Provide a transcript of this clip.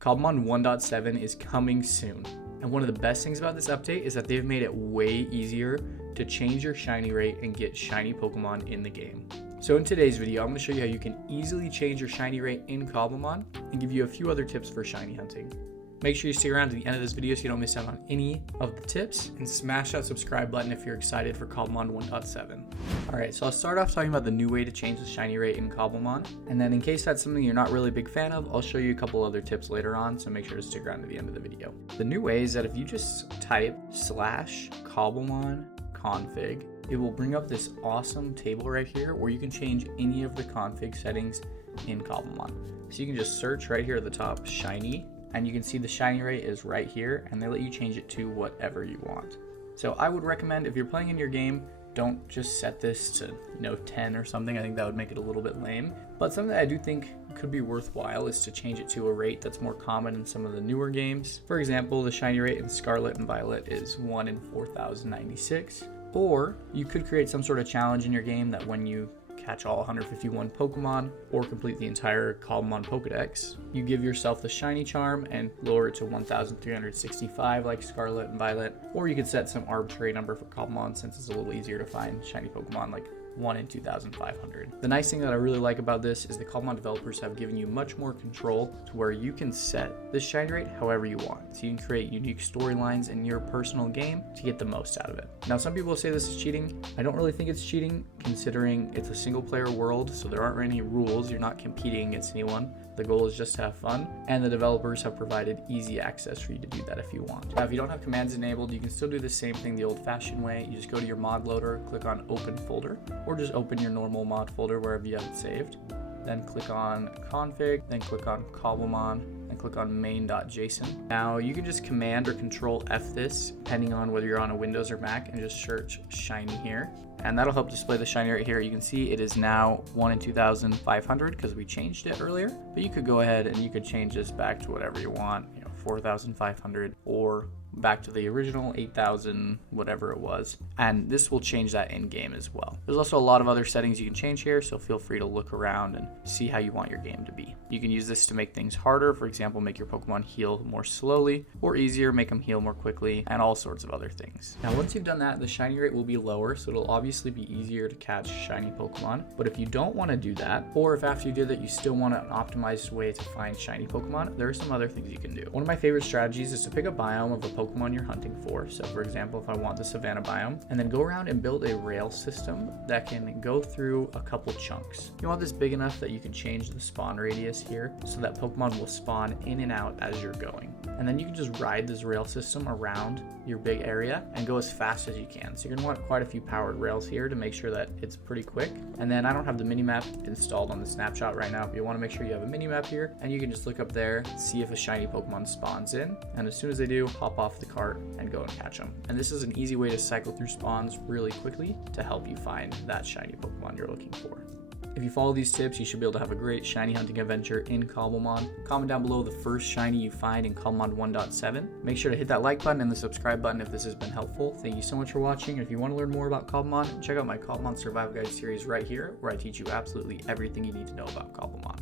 Cobblemon 1.7 is coming soon. And one of the best things about this update is that they've made it way easier to change your shiny rate and get shiny Pokemon in the game. So in today's video, I'm going to show you how you can easily change your shiny rate in Cobblemon and give you a few other tips for shiny hunting. Make sure you stick around to the end of this video so you don't miss out on any of the tips, and smash that subscribe button if you're excited for Cobblemon 1.7. Alright, so I'll start off talking about the new way to change the shiny rate in Cobblemon, and then in case that's something you're not really a big fan of, I'll show you a couple other tips later on, so make sure to stick around to the end of the video. The new way is that if you just type /Cobblemon config, it will bring up this awesome table right here where you can change any of the config settings in Cobblemon. So you can just search right here at the top, shiny, and you can see the shiny rate is right here, and they let you change it to whatever you want. So I would recommend, if you're playing in your game, don't just set this to 10 or something. I think that would make it a little bit lame. But something that I do think could be worthwhile is to change it to a rate that's more common in some of the newer games. For example, the shiny rate in Scarlet and Violet is 1 in 4,096. Or you could create some sort of challenge in your game that when you catch all 151 Pokemon or complete the entire Cobblemon Pokedex, you give yourself the shiny charm and lower it to 1,365 like Scarlet and Violet. Or you could set some arbitrary number for Cobblemon since it's a little easier to find shiny Pokemon, like 1 in 2,500. The nice thing that I really like about this is the Cobblemon developers have given you much more control to where you can set this shiny rate however you want. So you can create unique storylines in your personal game to get the most out of it. Now, some people say this is cheating. I don't really think it's cheating considering it's a single player world, so there aren't any rules. You're not competing against anyone. The goal is just to have fun, and the developers have provided easy access for you to do that if you want. Now, if you don't have commands enabled, you can still do the same thing the old-fashioned way. You just go to your mod loader, click on open folder, or just open your normal mod folder wherever you have it saved. Then click on config, then click on Cobblemon, and click on main.json. Now you can just command or control F this, depending on whether you're on a Windows or Mac, and just search shiny here. And that'll help display the shiny right here. You can see it is now 1 in 2,500 because we changed it earlier. But you could go ahead and you could change this back to whatever you want, 4,500, or back to the original 8,000, whatever it was. And this will change that in game as well. There's also a lot of other settings you can change here, so feel free to look around and see how you want your game to be. You can use this to make things harder. For example, make your Pokemon heal more slowly, or easier, make them heal more quickly, and all sorts of other things. Now, once you've done that, the shiny rate will be lower, so it'll obviously be easier to catch shiny Pokemon. But if you don't want to do that, or if after you did that you still want an optimized way to find shiny Pokemon, there are some other things you can do. One of my favorite strategies is to pick a biome of a Pokemon you're hunting for. So for example, if I want the Savannah biome, and then go around and build a rail system that can go through a couple chunks. You want this big enough that you can change the spawn radius here so that Pokemon will spawn in and out as you're going. And then you can just ride this rail system around your big area and go as fast as you can. So you're gonna want quite a few powered rails here to make sure that it's pretty quick. And then I don't have the mini-map installed on the snapshot right now, but you wanna make sure you have a mini-map here, and you can just look up there, see if a shiny Pokemon spawns in. And as soon as they do, hop off the cart and go and catch them. And this is an easy way to cycle through spawns really quickly to help you find that shiny Pokemon you're looking for. If you follow these tips, you should be able to have a great shiny hunting adventure in Cobblemon. Comment down below the first shiny you find in Cobblemon 1.7. Make sure to hit that like button and the subscribe button if this has been helpful. Thank you so much for watching. If you want to learn more about Cobblemon, check out my Cobblemon Survival Guide series right here, where I teach you absolutely everything you need to know about Cobblemon.